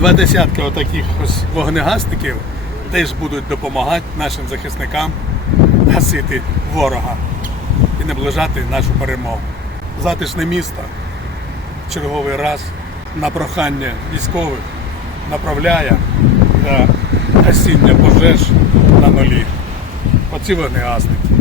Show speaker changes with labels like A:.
A: Два десятки отаких ось вогнегасників теж будуть допомагати нашим захисникам гасити ворога і наближати нашу перемогу. Затишне місто в черговий раз на прохання військових направляє для гасіння пожеж на нулі. Оці вогнегасники.